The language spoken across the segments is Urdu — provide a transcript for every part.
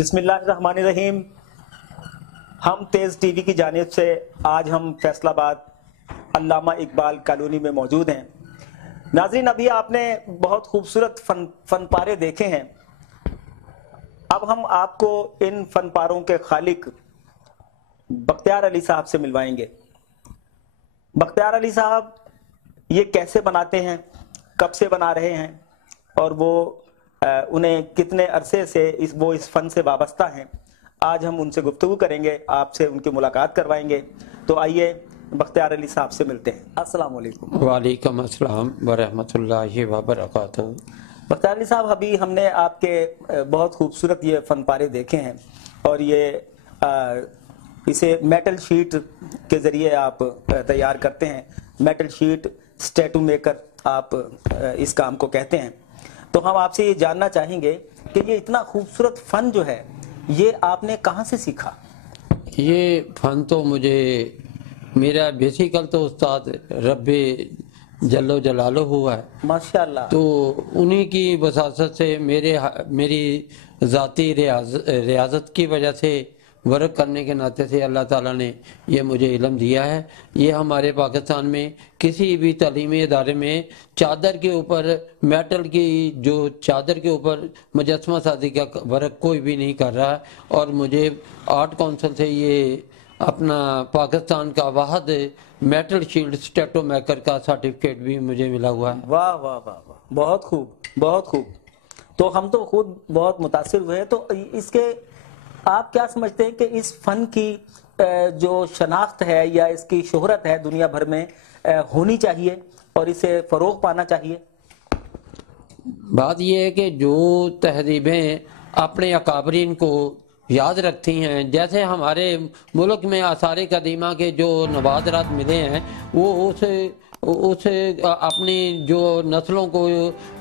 بسم اللہ الرحمن الرحیم۔ ہم تیز ٹی وی کی جانب سے آج ہم فیصل آباد علامہ اقبال کالونی میں موجود ہیں۔ ناظرین، ابھی آپ نے بہت خوبصورت فن پارے دیکھے ہیں۔ اب ہم آپ کو ان فن پاروں کے خالق بختیار علی صاحب سے ملوائیں گے۔ بختیار علی صاحب یہ کیسے بناتے ہیں، کب سے بنا رہے ہیں، اور وہ انہیں کتنے عرصے سے وہ اس فن سے وابستہ ہیں، آج ہم ان سے گفتگو کریں گے، آپ سے ان کی ملاقات کروائیں گے۔ تو آئیے بختیار علی صاحب سے ملتے ہیں۔ السلام علیکم۔ وعلیکم السلام ورحمۃ اللہ وبرکاتہ۔ بختیار علی صاحب، ابھی ہم نے آپ کے بہت خوبصورت یہ فن پارے دیکھے ہیں، اور یہ اسے میٹل شیٹ کے ذریعے آپ تیار کرتے ہیں۔ میٹل شیٹ اسٹیٹو میکر آپ اس کام کو کہتے ہیں۔ تو ہم آپ سے یہ جاننا چاہیں گے کہ یہ اتنا خوبصورت فن جو ہے یہ آپ نے کہاں سے سیکھا؟ یہ فن تو مجھے میرا بیسیکل تو استاد رب جل و جلالہ ہوا ہے، ماشاءاللہ۔ تو انہی کی وساطت سے میری ذاتی ریاضت کی وجہ سے ورک کرنے کے ناطے سے اللہ تعالیٰ نے یہ مجھے علم دیا ہے۔ یہ ہمارے پاکستان میں کسی بھی تعلیمی ادارے میں چادر کے اوپر میٹل کی جو چادر کے اوپر مجسمہ سازی کا ورک کوئی بھی نہیں کر رہا، اور مجھے آرٹ کونسل سے یہ اپنا پاکستان کا واحد میٹل شیلڈ اسٹیٹو میکر کا سرٹیفکیٹ بھی مجھے ملا ہوا ہے۔ واہ واہ واہ واہ، بہت خوب بہت خوب۔ تو ہم تو خود بہت متاثر ہوئے۔ تو اس کے آپ کیا سمجھتے ہیں کہ اس فن کی جو شناخت ہے یا اس کی شہرت ہے دنیا بھر میں ہونی چاہیے اور اسے فروغ پانا چاہیے؟ بات یہ ہے کہ جو تہذیبیں اپنے اکابرین کو یاد رکھتی ہیں، جیسے ہمارے ملک میں آثار قدیمہ کے جو نوادرات ملے ہیں، وہ اس اپنی جو نسلوں کو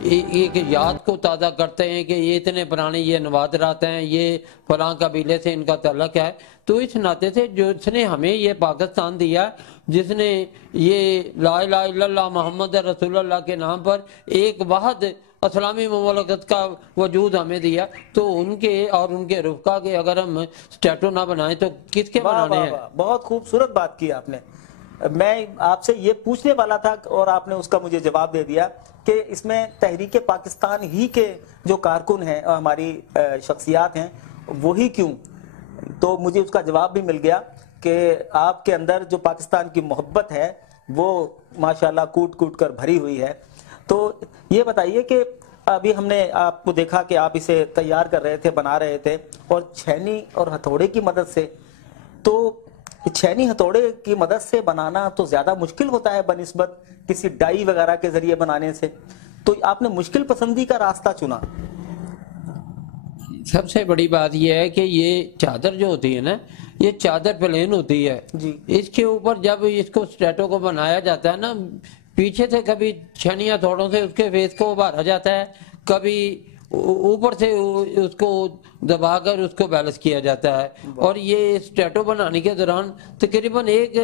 ایک یاد کو تازہ کرتے ہیں کہ یہ اتنے پرانے یہ نوادرات ہیں، یہ فلاں قبیلے سے ان کا تعلق ہے۔ تو اس ناطے سے جس نے ہمیں یہ پاکستان دیا، جس نے یہ لا الہ الا اللہ محمد رسول اللہ کے نام پر ایک واحد اسلامی مملکت کا وجود ہمیں دیا، تو ان کے اور ان کے رفقا کے اگر ہم اسٹیٹو نہ بنائیں تو کس کے بنانے ہیں؟ بہت خوبصورت بات کی آپ نے۔ میں آپ سے یہ پوچھنے والا تھا اور آپ نے اس کا مجھے جواب دے دیا کہ اس میں تحریک پاکستان ہی کے جو کارکن ہیں اور ہماری شخصیات ہیں وہی کیوں؟ تو مجھے اس کا جواب بھی مل گیا کہ آپ کے اندر جو پاکستان کی محبت ہے وہ ماشاءاللہ کوٹ کوٹ کر بھری ہوئی ہے۔ تو یہ بتائیے کہ ابھی ہم نے آپ کو دیکھا کہ آپ اسے تیار کر رہے تھے، بنا رہے تھے، اور چھینی اور ہتھوڑے کی مدد سے، تو چھینی ہتھوڑے کی مدد سے بنانا تو زیادہ مشکل ہوتا ہے بنسبت کسی ڈائی وغیرہ کے ذریعے بنانے سے، تو آپ نے مشکل پسندی کا راستہ چنا۔ سب سے بڑی بات یہ ہے کہ یہ چادر جو ہوتی ہے نا، یہ چادر پلین ہوتی ہے جی۔ اس کے اوپر جب اس کو اسٹیٹو کو بنایا جاتا ہے نا، پیچھے سے کبھی چھنیا تھوڑوں سے اس کے فیس کو ابھارا جاتا ہے، کبھی اوپر سے اس کو دبا کر اس کو بیلنس کیا جاتا ہے، اور یہ اسٹیٹو بنانے کے دوران تقریباً ایک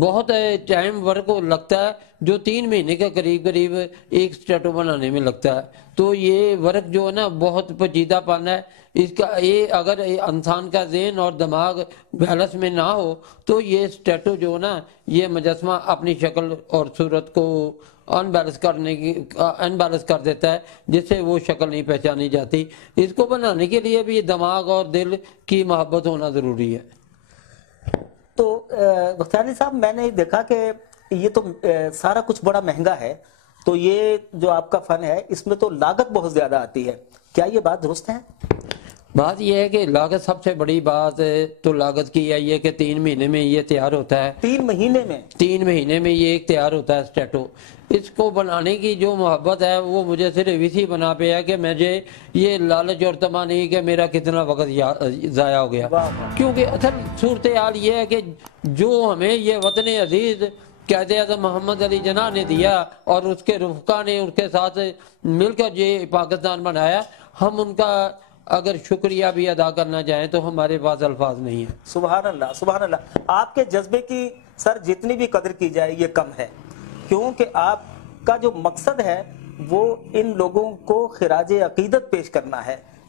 بہت ٹائم ورک لگتا ہے جو 3 مہینے کے قریب ایک اسٹیٹو بنانے میں لگتا ہے۔ تو یہ ورک جو ہے نا بہت پیچیدہ پن ہے، اس کا یہ اگر انسان کا ذہن اور دماغ بیلنس میں نہ ہو تو یہ اسٹیٹو جو ہے نا یہ مجسمہ اپنی شکل اور صورت کو ان بیلنس کر دیتا ہے، جس سے وہ شکل نہیں پہچانی جاتی۔ اس کو بنانے کے لیے بھی دماغ اور دل کی محبت ہونا ضروری ہے۔ تو بختیار علی صاحب، میں نے دیکھا کہ یہ تو سارا کچھ بڑا مہنگا ہے، تو یہ جو آپ کا فن ہے اس میں تو لاگت بہت زیادہ آتی ہے، کیا یہ بات درست ہے؟ بات یہ ہے کہ لاگت سب سے بڑی بات تو لاگت کی ہے یہ کہ 3 مہینے میں یہ تیار ہوتا ہے۔ 3 مہینے میں؟ 3 مہینے میں یہ ایک تیار ہوتا ہے اسٹیٹو۔ اس کو بنانے کی جو محبت ہے وہ مجھے صرف اسی بنا پہ ہے کہ مجھے یہ لالچ اور تما نہیں کہ میرا کتنا وقت ضائع ہو گیا، کیونکہ اصل صورتحال یہ ہے کہ جو ہمیں یہ وطن عزیز قائد اعظم محمد علی جناح نے دیا اور اس کے رفقا نے ان کے ساتھ مل کر یہ پاکستان بنایا، ہم ان کا اگر شکریہ بھی ادا کرنا چاہیں تو ہمارے پاس الفاظ نہیں ہیں۔ سبحان اللہ سبحان اللہ۔ آپ کے جذبے کی سر جتنی بھی قدر کی جائے یہ کم ہے، کیونکہ آپ کا جو مقصد ہے وہ ان لوگوں کو خراج عقیدت پیش کرنا ہے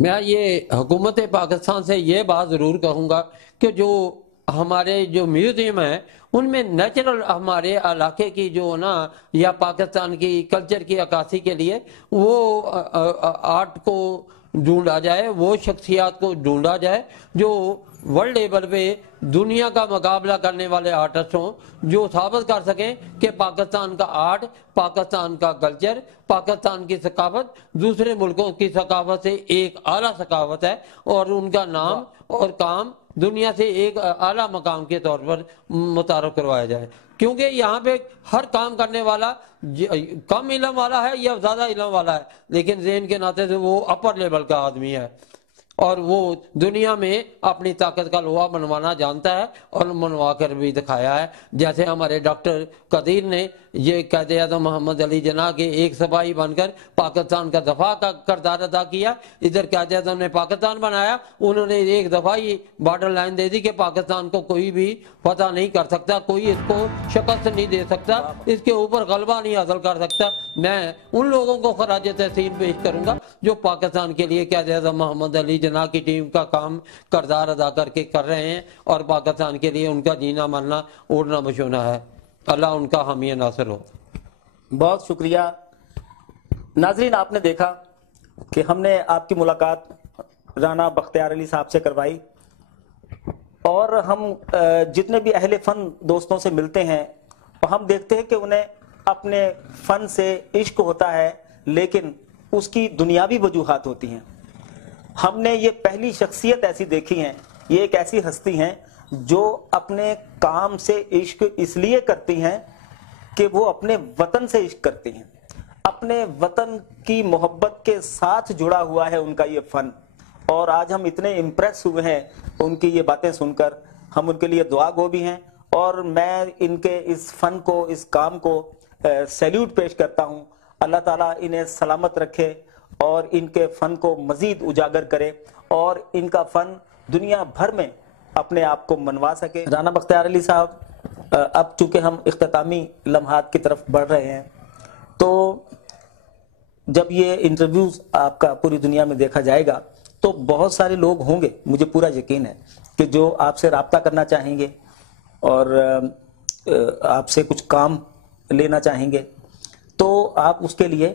میں یہ حکومت پاکستان سے یہ بات ضرور کہوں گا کہ جو ہمارے جو میوزیم ہیں ان میں نیچرل ہمارے علاقے کی جو نا یا پاکستان کی کلچر کی عکاسی کے لیے وہ آرٹ کو ڈھونڈا جائے، وہ شخصیات کو ڈھونڈا جائے جو ورلڈ لیول پہ دنیا کا مقابلہ کرنے والے آرٹسٹ ہوں، جو ثابت کر سکیں کہ پاکستان کا آرٹ، پاکستان کا کلچر، پاکستان کی ثقافت دوسرے ملکوں کی ثقافت سے ایک اعلیٰ ثقافت ہے، اور ان کا نام اور کام دنیا سے ایک اعلیٰ مقام کے طور پر متعارف کروایا جائے. کیونکہ یہاں پہ ہر کام کرنے والا کم علم والا ہے یا زیادہ علم والا ہے، لیکن ذہن کے ناطے سے وہ اپر لیول کا آدمی ہے، اور وہ دنیا میں اپنی طاقت کا لوہا منوانا جانتا ہے اور منوا کر بھی دکھایا ہے. جیسے ہمارے ڈاکٹر قدیر نے یہ قائد اعظم محمد علی جناح کے ایک سپاہی بن کر پاکستان کا دفاع کا کردار ادا کیا. ادھر قائد اعظم نے پاکستان بنایا، انہوں نے ایک دفعہ ہی بارڈر لائن دے دی کہ پاکستان کو کوئی بھی فتح نہیں کر سکتا، کوئی اس کو شکست نہیں دے سکتا، اس کے اوپر غلبہ نہیں حاصل کر سکتا. میں ان لوگوں کو خراج تحسین پیش کروں گا جو پاکستان کے لیے قائد اعظم محمد علی جناح کی ٹیم کا کام کردار ادا کر کے کر رہے ہیں، اور پاکستان کے لیے ان کا جینا مرنا اوڑھنا بچھونا ہے. اللہ ان کا حامی ناصر ہو. بہت شکریہ. ناظرین، آپ نے دیکھا کہ ہم نے آپ کی ملاقات رانا بختیار علی صاحب سے کروائی، اور ہم جتنے بھی اہل فن دوستوں سے ملتے ہیں ہم دیکھتے ہیں کہ انہیں اپنے فن سے عشق ہوتا ہے، لیکن اس کی دنیاوی وجوہات ہوتی ہیں. ہم نے یہ پہلی شخصیت ایسی دیکھی ہیں، یہ ایک ایسی ہستی ہیں جو اپنے کام سے عشق اس لیے کرتی ہیں کہ وہ اپنے وطن سے عشق کرتی ہیں، اپنے وطن کی محبت کے ساتھ جڑا ہوا ہے ان کا یہ فن. اور آج ہم اتنے امپریس ہوئے ہیں ان کی یہ باتیں سن کر، ہم ان کے لیے دعا گو بھی ہیں، اور میں ان کے اس فن کو، اس کام کو سیلیوٹ پیش کرتا ہوں. اللہ تعالیٰ انہیں سلامت رکھے اور ان کے فن کو مزید اجاگر کرے اور ان کا فن دنیا بھر میں اپنے آپ کو منوا سکے. رانا بختیار علی صاحب، اب چونکہ ہم اختتامی لمحات کی طرف بڑھ رہے ہیں، تو جب یہ انٹرویوز آپ کا پوری دنیا میں دیکھا جائے گا تو بہت سارے لوگ ہوں گے، مجھے پورا یقین ہے کہ جو آپ سے رابطہ کرنا چاہیں گے اور آپ سے کچھ کام لینا چاہیں گے. تو آپ اس کے لیے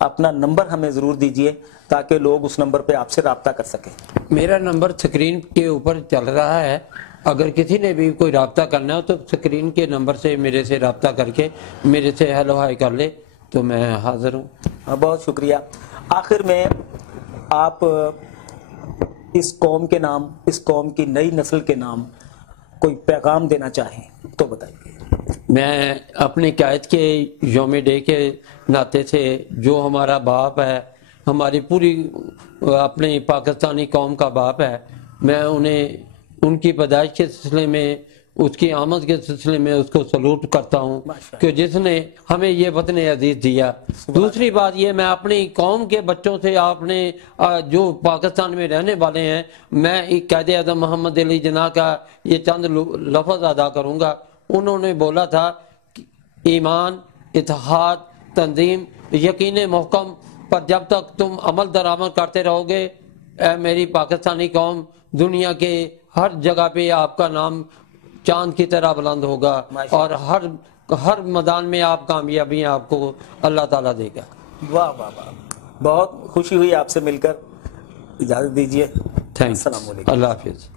اپنا نمبر ہمیں ضرور دیجئے تاکہ لوگ اس نمبر پہ آپ سے رابطہ کر سکیں. میرا نمبر سکرین کے اوپر چل رہا ہے، اگر کسی نے بھی کوئی رابطہ کرنا ہو تو سکرین کے نمبر سے میرے سے رابطہ کر کے میرے سے ہیلو ہائی کر لے تو میں حاضر ہوں. بہت شکریہ. آخر میں آپ اس قوم کے نام، اس قوم کی نئی نسل کے نام کوئی پیغام دینا چاہیں تو بتائیے. میں اپنے قائد کے یوم ڈے کے ناطے سے، جو ہمارا باپ ہے، ہماری پوری اپنے پاکستانی قوم کا باپ ہے، میں انہیں ان کی پیدائش کے سلسلے میں، اس کی آمد کے سلسلے میں اس کو سلوٹ کرتا ہوں کہ جس نے ہمیں یہ وطن عزیز دیا. دوسری بات یہ، میں اپنی قوم کے بچوں سے، آپ نے جو پاکستان میں رہنے والے ہیں، میں ایک قائد اعظم محمد علی جناح کا یہ چند لفظ ادا کروں گا. انہوں نے بولا تھا ایمان، اتحاد، تنظیم، یقین محکم پر جب تک تم عمل درآمد کرتے رہو گے، اے میری پاکستانی قوم، دنیا کے ہر جگہ پہ آپ کا نام چاند کی طرح بلند ہوگا اور ہر میدان میں آپ کامیابیاں آپ کو اللہ تعالیٰ دے گا. واہ واہ واہ، بہت خوشی ہوئی آپ سے مل کر. اجازت دیجیے. تھینکس. السلام علیکم. اللہ حافظ.